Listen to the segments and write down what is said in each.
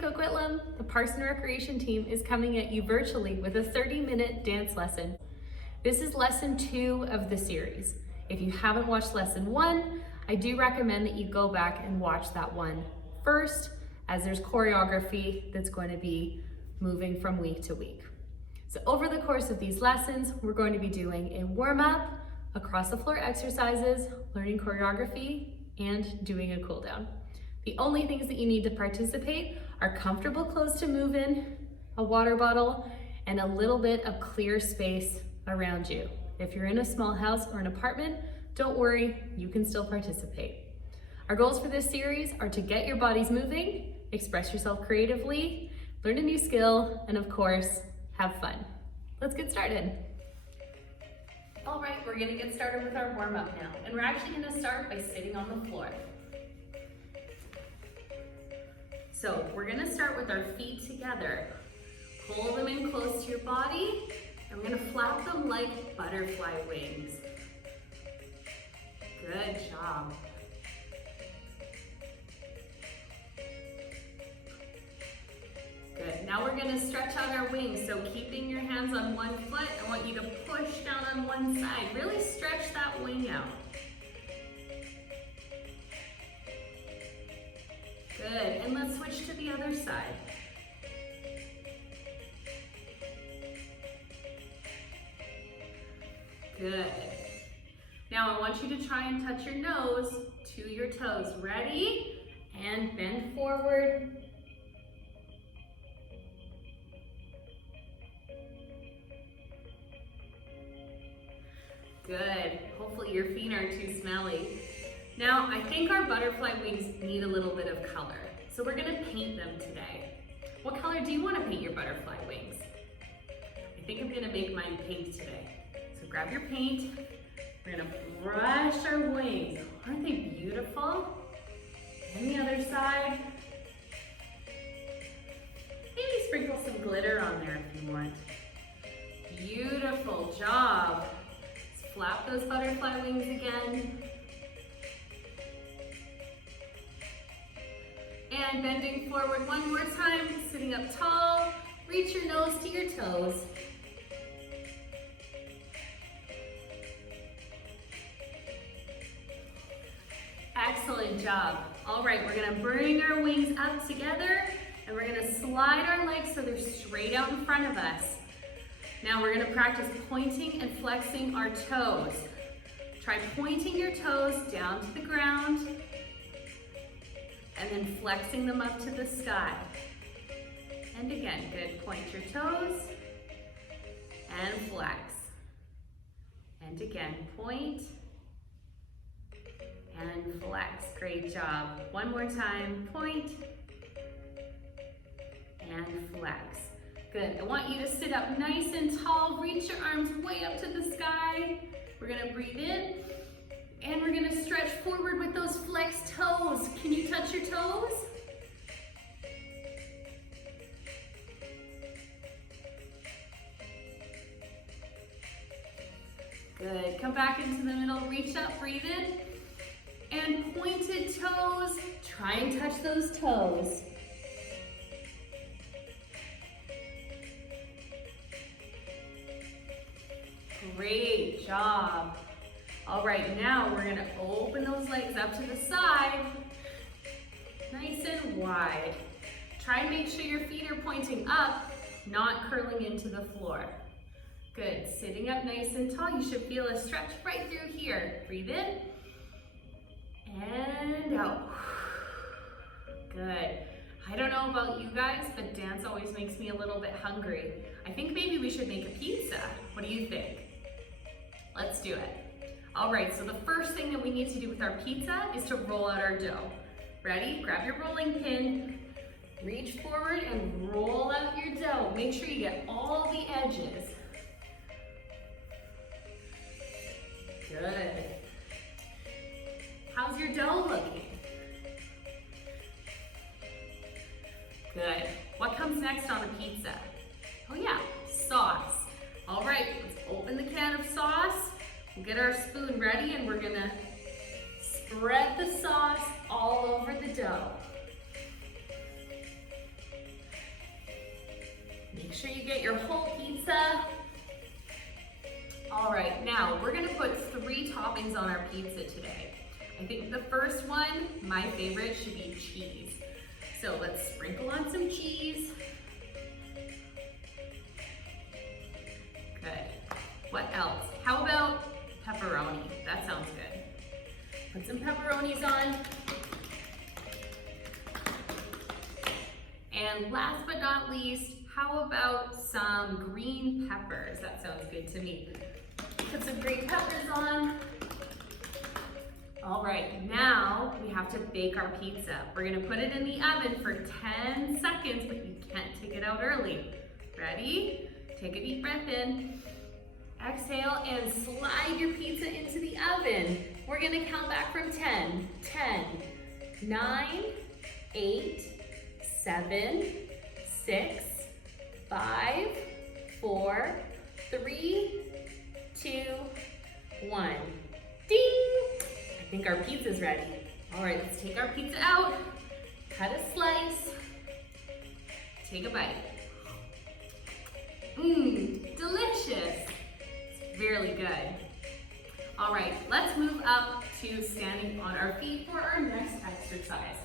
Coquitlam, the Parks and Recreation team is coming at you virtually with a 30-minute dance lesson. This is lesson 2 of the series. If you haven't watched lesson 1, I do recommend that you go back and watch that one first, as there's choreography that's going to be moving from week to week. So over the course of these lessons, we're going to be doing a warm-up, across the floor exercises, learning choreography, and doing a cool down. The only things that you need to participate are comfortable clothes to move in, a water bottle, and a little bit of clear space around you. If you're in a small house or an apartment, don't worry, you can still participate. Our goals for this series are to get your bodies moving, express yourself creatively, learn a new skill, and of course, have fun. Let's get started. All right, we're gonna get started with our warm-up now, and we're actually gonna start by sitting on the floor. So we're gonna start with our feet together. Pull them in close to your body, and we're gonna flap them like butterfly wings. Good job. Good, now we're gonna stretch out our wings. So keeping your hands on one foot, I want you to push down on one side. Really stretch that wing out. Good, and let's switch to the other side. Good. Now I want you to try and touch your nose to your toes. Ready? And bend forward. Good. Hopefully your feet aren't too smelly. Now, I think our butterfly wings need a little bit of color, so we're gonna paint them today. What color do you want to paint your butterfly wings? I think I'm gonna make mine pink today. So grab your paint, we're gonna brush our wings. Aren't they beautiful? And the other side. Maybe sprinkle some glitter on there if you want. Beautiful job. Let's flap those butterfly wings again. And bending forward one more time, sitting up tall, reach your nose to your toes. Excellent job. All right, we're gonna bring our wings up together and we're gonna slide our legs so they're straight out in front of us. Now we're gonna practice pointing and flexing our toes. Try pointing your toes down to the ground and then flexing them up to the sky. And again, good. Point your toes and flex. And again, point and flex. Great job. One more time, point and flex. Good. I want you to sit up nice and tall. Reach your arms way up to the sky. We're gonna breathe in. And we're gonna stretch forward with those flexed toes. Can you touch your toes? Good, come back into the middle, reach up, breathe in. And pointed toes, try and touch those toes. Great job. All right, now we're gonna open those legs up to the side, nice and wide. Try and make sure your feet are pointing up, not curling into the floor. Good, sitting up nice and tall. You should feel a stretch right through here. Breathe in and out. Good. I don't know about you guys, but dance always makes me a little bit hungry. I think maybe we should make a pizza. What do you think? Let's do it. All right, so the first thing that we need to do with our pizza is to roll out our dough. Ready? Grab your rolling pin, reach forward and roll out your dough. Make sure you get all the edges. Good. How's your dough looking? Good. What comes next on a pizza? Oh yeah, sauce. All right, let's open the can of sauce. We'll get our spoon ready and we're gonna spread the sauce all over the dough. sure you get your whole pizza. All right, now we're gonna put 3 toppings on our pizza today. I think the first one, my favorite, should be cheese. So let's sprinkle on some cheese. Good. What else? How about pepperoni? That sounds good. Put some pepperonis on. And last but not least, how about some green peppers? That sounds good to me. Put some green peppers on. All right, now we have to bake our pizza. We're gonna put it in the oven for 10 seconds, but you can't take it out early. Ready? Take a deep breath in. Exhale and slide your pizza into the oven. We're gonna count back from 10. 10, 9, 8, 7, 6, 5, 4, 3, 2, 1. Ding! I think our pizza's ready. All right, let's take our pizza out, cut a slice, take a bite. Mmm, delicious. It's really good. All right, let's move up to standing on our feet for our next exercise.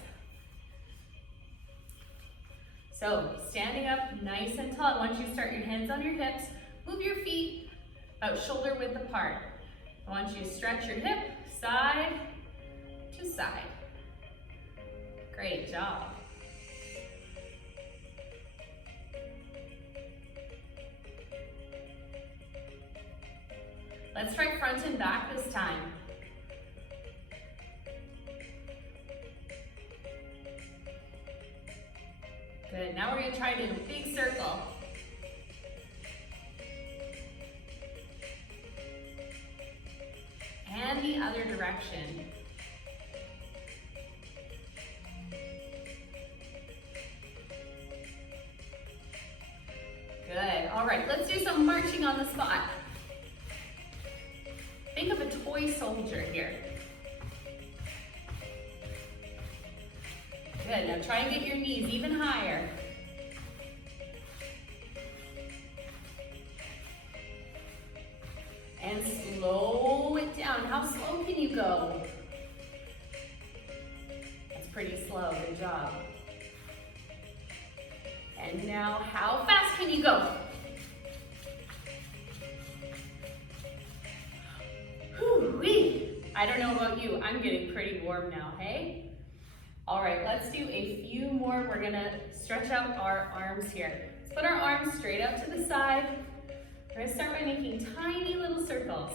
So, standing up nice and tall. Once you start your hands on your hips, move your feet about shoulder width apart. I want you to stretch your hip side to side. Great job. Let's try front and back this time. Good, now we're gonna try it in a big circle. And the other direction. Good, all right, let's do some marching on the spot. Think of a toy soldier here. Good, now try and get your knees even higher. And slow it down. How slow can you go? That's pretty slow, good job. And now, how fast can you go? Whew-wee. I don't know about you, I'm getting pretty warm now, hey? All right, let's do a few more. We're gonna stretch out our arms here. Let's put our arms straight out to the side. We're gonna start by making tiny little circles.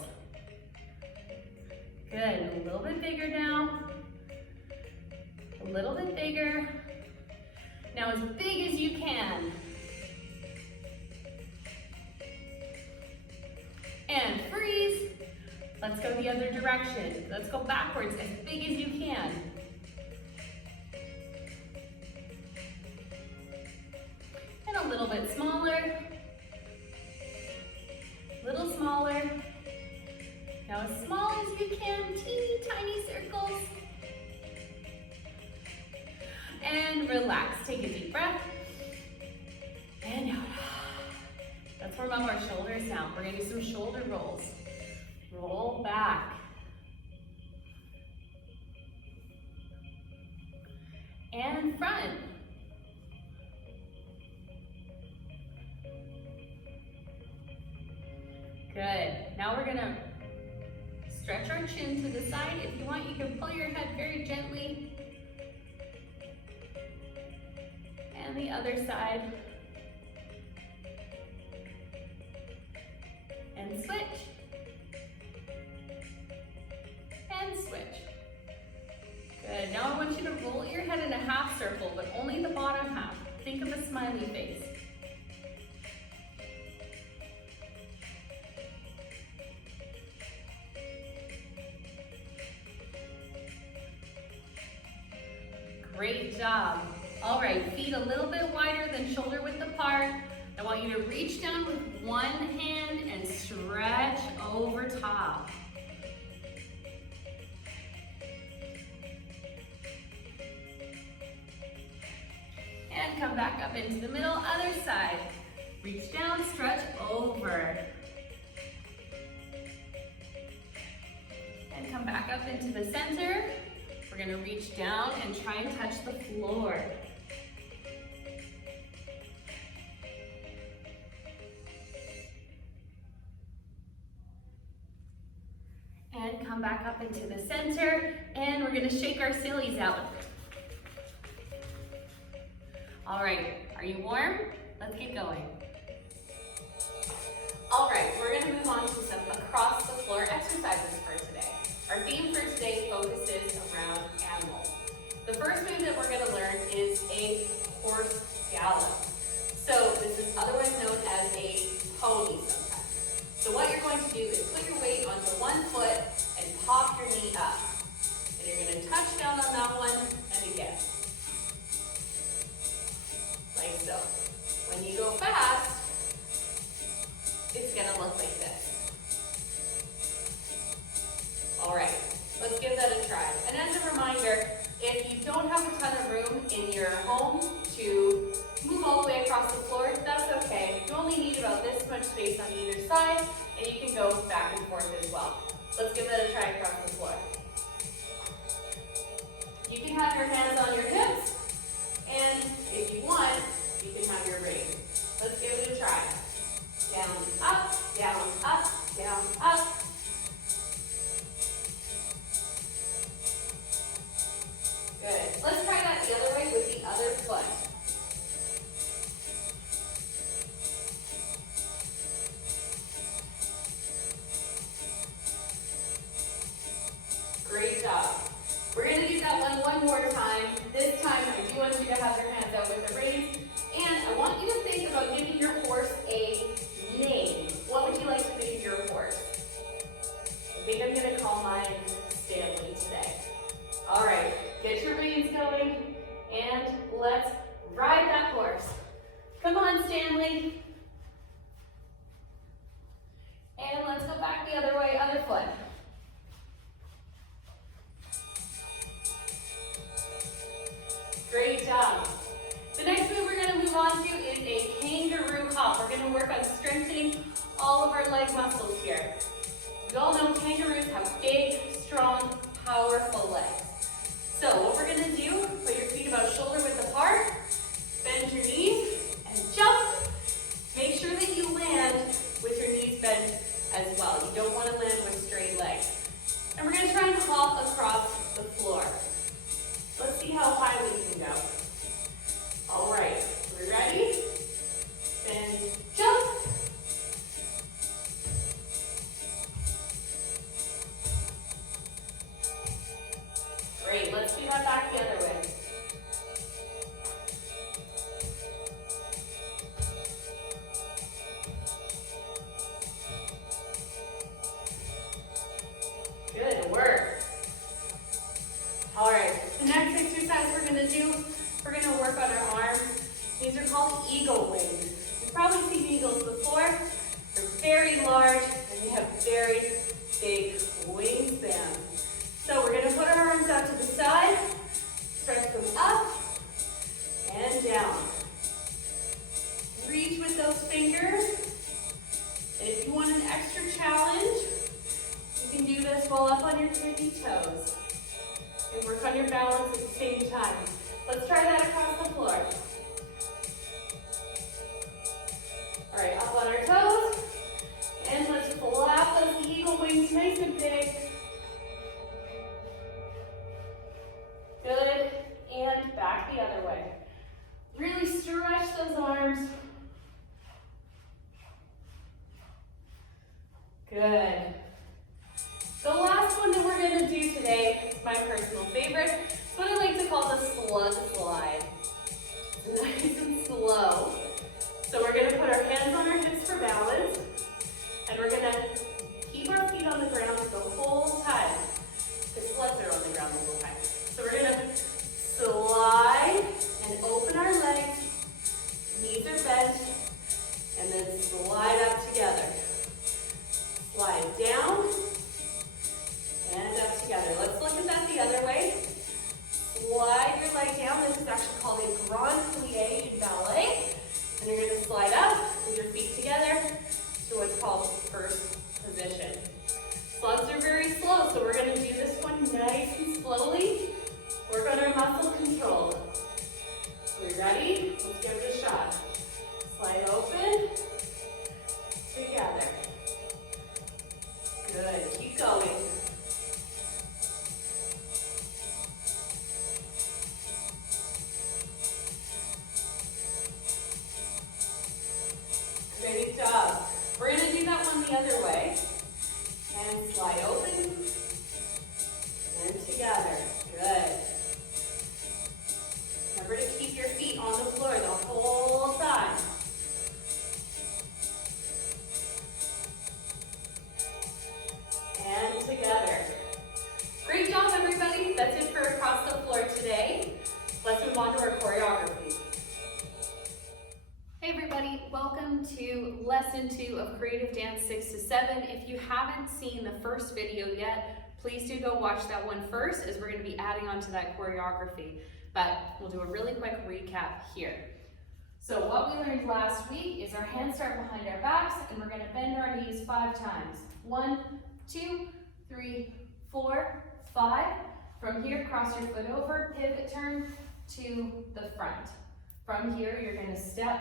Good, a little bit bigger now. A little bit bigger. Now as big as you can. And freeze. Let's go the other direction. Let's go backwards as big as you can. And a little bit smaller. Little smaller. Now as small as you can, teeny tiny circles. And relax, take a deep breath. And out. Let's warm up our shoulders now. We're gonna do some shoulder rolls. Roll back. And front. Good. Now we're gonna stretch our chin to the side. If you want, you can pull your head very gently. And the other side. And switch. And switch. Good. Now I want you to roll your head in a half circle, but only the bottom half. Think of a smiley face. Great job. All right, feet a little bit wider than shoulder width apart. I want you to reach down with one hand and stretch over top. And come back up into the middle, other side. Reach down, stretch over. And come back up into the center. We're gonna reach down and try and touch the floor. And come back up into the center, and we're gonna shake our sillies out. All right, are you warm? Let's get going. All right, we're gonna move on to some across the floor exercises for today. Our theme for today focuses around animals. The first move that we're gonna learn is a horse gallop. So this is otherwise known as a pony sometimes. So what you're going to do is put your weight onto one foot and pop your knee up. And you're gonna touch down on that one and again. Like so. When you go fast, it's gonna look like this. All right, let's give that a try. And as a reminder, if you don't have a ton of room in your home to move all the way across the floor, that's okay. You only need about this much space on either side, and you can go back and forth as well. Let's give that a try across the floor. You can have your hands on your hips, and if you want, you can have your reins. Let's give it a try. Down, up, down, up, down, up. Good. Let's try that the other way with the other foot. Great job. We're going to do that one more time. This time, I do want you to have your hands out with the reins. And I want you to think about giving your horse a name. What would you like to name your horse? I think I'm going to call mine Stanley today. All right, get your reins going, and let's ride that horse. Come on, Stanley. And let's go back the other way, other foot. Great job. The next move we're going to move on to is a kangaroo hop. We're going to work on strengthening all of our leg muscles here. We all know kangaroos have big, strong, powerful legs. So what we're going to do, put your feet about shoulder width apart, bend your knees, and jump. Make sure that you land with your knees bent as well. You don't want to land with straight legs. And we're going to try and hop across the floor. Let's see how high we can go. All right, we ready? Bend, jump. Great, let's do that back the other way. Good work. All right, the next exercise we're going to do, we're going to work on our arms. These are called eagle wings. You've probably seen eagles before. They're very large and they have very big wingspan. So we're going to put our arms out to the side, stretch them up and down. Reach with those fingers. And if you want an extra challenge, you can do this while up on your tippy toes. And work on your balance at the same time. Let's try that across the floor. All right, up on our toes. And let's flap those eagle wings nice and big. Good, and back the other way. Really stretch those arms. Good. The last one that we're going to do today is my personal favorite. It's what I like to call the slug slide. Nice and slow. So we're going to put our hands on our hips for balance, and we're going to keep our feet on the ground the whole time. The slugs are on the ground the whole time. So we're going to slide and open our legs, knees are bent, and then slide up together. Slide down and up together. Let's look at that the other way. Slide your leg down. This is actually called a grand plie in ballet. And you're going to slide up, and lesson 2 of Creative Dance 6 to 7. If you haven't seen the first video yet, please do go watch that one first, as we're going to be adding on to that choreography. But we'll do a really quick recap here. So what we learned last week is our hands start behind our backs, and we're going to bend our knees 5 times. 1, 2, 3, 4, 5. From here, cross your foot over, pivot turn to the front. From here, you're going to step,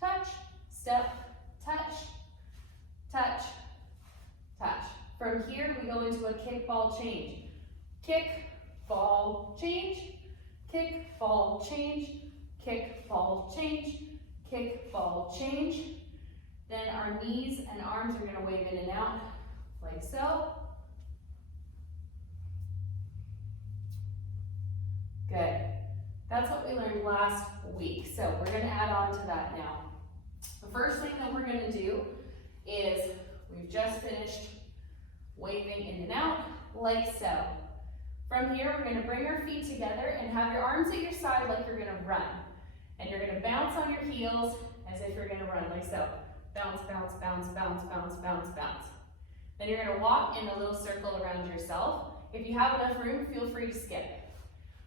touch, touch, touch, touch. From here, we go into a kick, ball, change. Kick, ball, change, kick, ball, change, kick, ball, change, kick, ball, change. Then our knees and arms are going to wave in and out like so. Good. That's what we learned last week. So we're going to add on to that now. The first thing that we're going to do is we've just finished waving in and out like so. From here, we're going to bring our feet together and have your arms at your side like you're going to run. And you're going to bounce on your heels as if you're going to run like so. Bounce, bounce, bounce, bounce, bounce, bounce, bounce. Then you're going to walk in a little circle around yourself. If you have enough room, feel free to skip.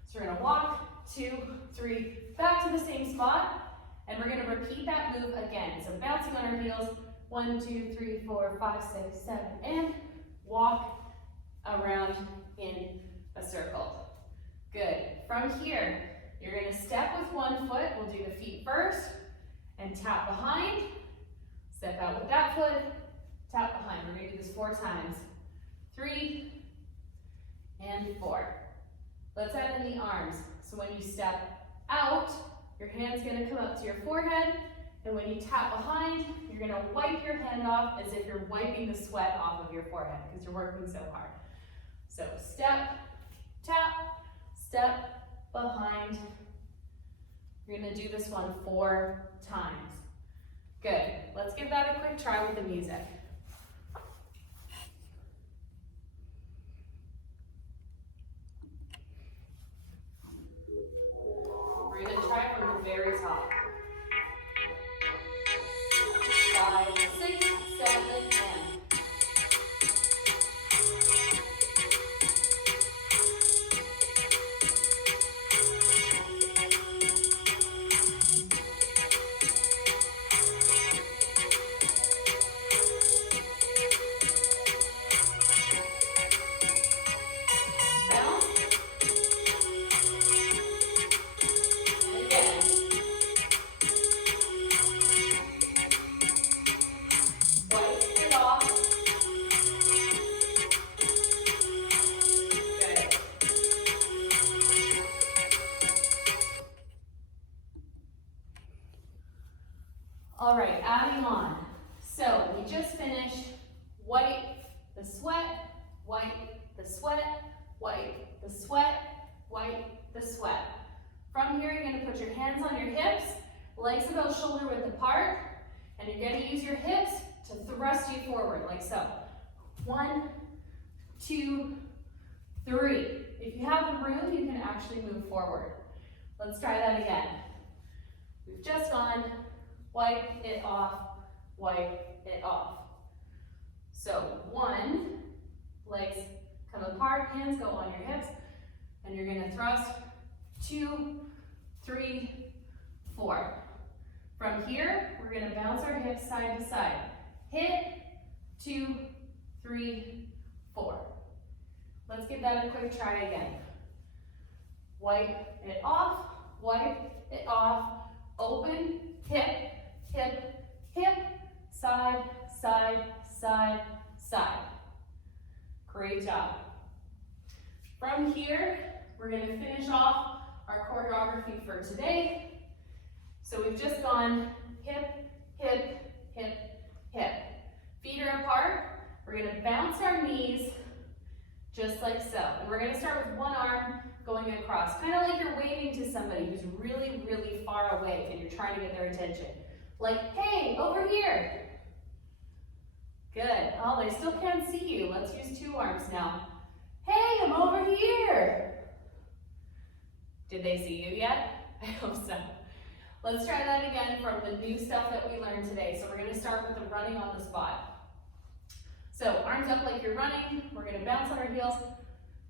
So we're going to walk, 2, 3, back to the same spot. And we're going to repeat that move again. So bouncing on our heels, 1, 2, 3, 4, 5, 6, 7, and walk around in a circle. Good. From here, you're going to step with one foot. We'll do the feet first and tap behind. Step out with that foot, tap behind. We're going to do this 4 times. 3 and 4. Let's add in the arms. So when you step out, your hand's going to come up to your forehead, and when you tap behind, you're going to wipe your hand off as if you're wiping the sweat off of your forehead because you're working so hard. So step, tap, step, behind. You're going to do this one 4 times. Good. Let's give that a quick try with the music. We're going to try from the very top. 5, 6, 7, and. All right, adding on. So we just finished wipe the sweat, wipe the sweat, wipe the sweat, wipe the sweat. From here, you're going to put your hands on your hips, legs about shoulder width apart, and you're going to use your hips to thrust you forward like so. 1, 2, 3. If you have the room, you can actually move forward. Let's try that again. We've just gone. Wipe it off, wipe it off. So 1, legs come apart, hands go on your hips, and you're going to thrust. 2, 3, 4. From here, we're going to bounce our hips side to side. Hit, 2, 3, 4. Let's give that a quick try again. Wipe it off, open, hip, hip, hip, side, side, side, side. Great job. From here, we're going to finish off our choreography for today. So we've just gone hip, hip, hip, hip. Feet are apart. We're going to bounce our knees just like so. And we're going to start with one arm going across, kind of like you're waving to somebody who's really, really far away and you're trying to get their attention. Like, hey, over here. Good. Oh, they still can't see you. Let's use 2 arms now. Hey, I'm over here. Did they see you yet? I hope so. Let's try that again from the new stuff that we learned today. So we're gonna start with the running on the spot. So arms up like you're running. We're gonna bounce on our heels.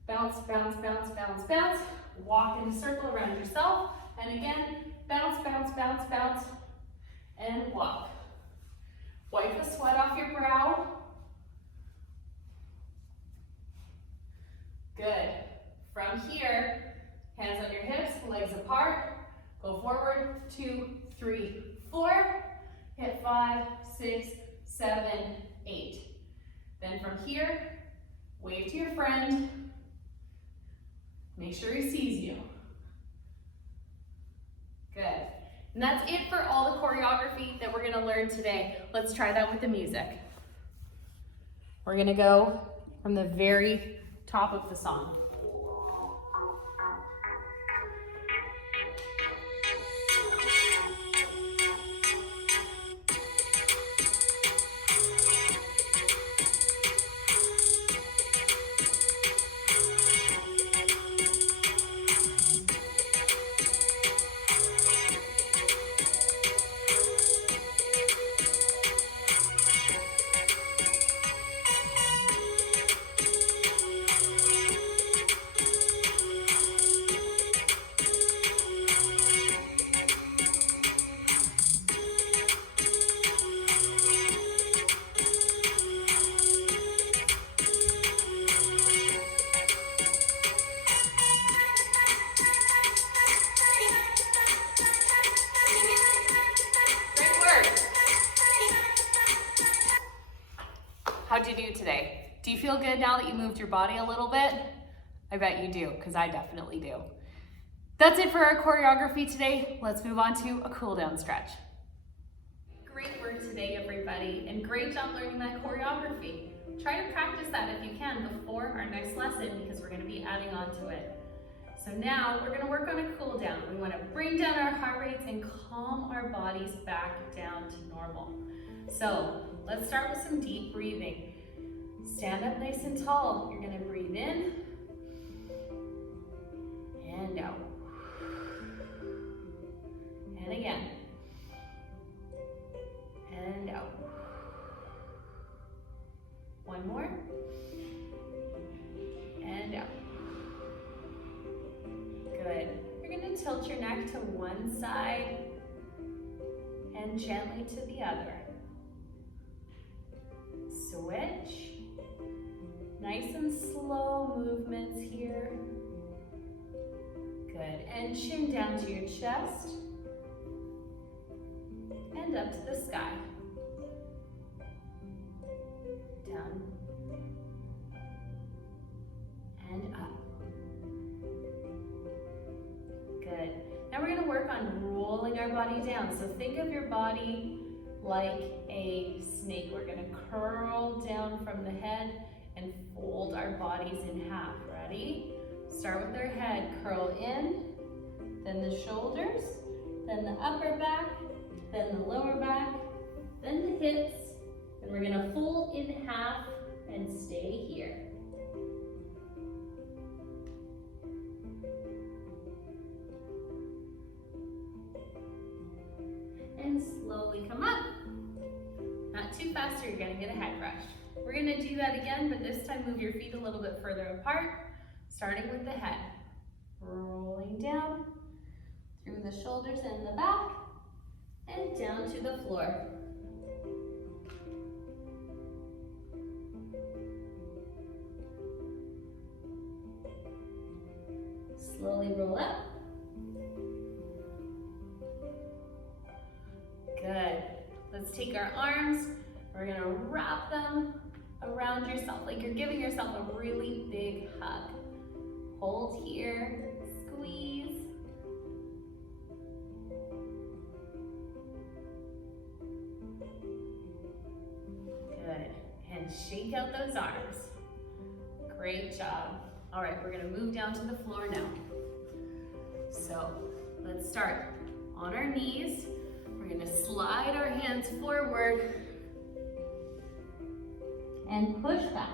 Bounce, bounce, bounce, bounce, bounce. Walk in a circle around yourself. And again, bounce, bounce, bounce, bounce, and walk. Wipe the sweat off your brow. Good. From here, hands on your hips, legs apart. Go forward, 2, 3, 4. Hit 5, 6, 7, 8. Then from here, wave to your friend. Make sure he sees you. Good. And that's it for all the choreography that we're gonna learn today. Let's try that with the music. We're gonna go from the very top of the song. How'd you do today? Do you feel good now that you moved your body a little bit? I bet you do, because I definitely do. That's it for our choreography today. Let's move on to a cool down stretch. Great work today, everybody, and great job learning that choreography. Try to practice that if you can before our next lesson, because we're going to be adding on to it. So now we're going to work on a cool down. We want to bring down our heart rates and calm our bodies back down to normal. So let's start with some deep breathing. Stand up nice and tall. You're going to breathe in and out. And again. And out. One more. And out. Good. You're going to tilt your neck to one side and gently to the other. Switch. Nice and slow movements here. Good. And chin down to your chest. And up to the sky. Down. And up. Good. Now we're going to work on rolling our body down. So think of your body like a snake. We're going to curl down from the head and fold our bodies in half. Ready? Start with our head. Curl in, then the shoulders, then the upper back, then the lower back, then the hips, and we're going to fold in half and stay here. And slowly come up. Not too fast or you're going to get a head rush. We're going to do that again, but this time move your feet a little bit further apart, starting with the head. Rolling down through the shoulders and the back, and down to the floor. Slowly roll up. Good. Let's take our arms. We're going to wrap them around yourself, like you're giving yourself a really big hug. Hold here, squeeze. Good. And shake out those arms. Great job. All right, we're going to move down to the floor now. So let's start on our knees. We're going to slide our hands forward and push back.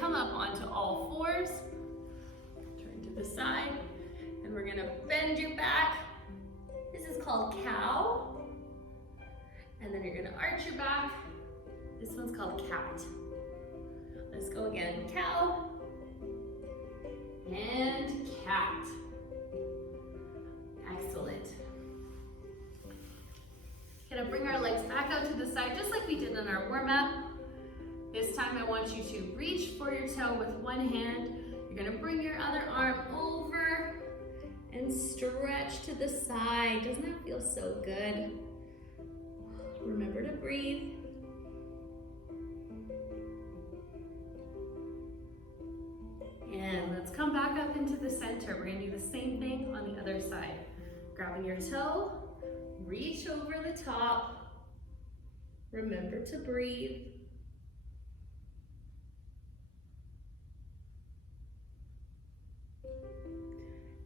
come up onto all fours, turn to the side, and we're gonna bend your back. This is called cow. And then you're gonna arch your back. This one's called cat. Let's go again, cow and cat. Excellent. Gonna bring our legs back out to the side just like we did in our warm-up. This time I want you to reach for your toe with one hand. You're gonna bring your other arm over and stretch to the side. Doesn't that feel so good? Remember to breathe. And let's come back up into the center. We're gonna do the same thing on the other side. Grabbing your toe, reach over the top. Remember to breathe.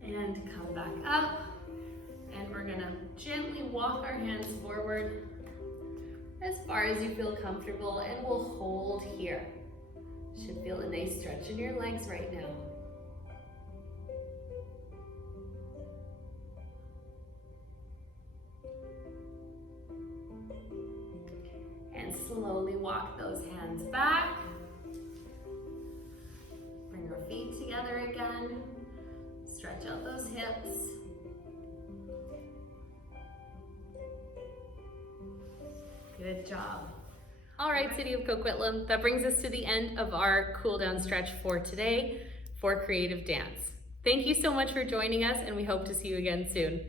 And come back up. And we're gonna gently walk our hands forward as far as you feel comfortable, and we'll hold here. Should feel a nice stretch in your legs right now. And slowly walk those hands back. Bring your feet together again. Stretch out those hips. Good job. All right, City of Coquitlam, that brings us to the end of our cool down stretch for today for creative dance. Thank you so much for joining us, and we hope to see you again soon.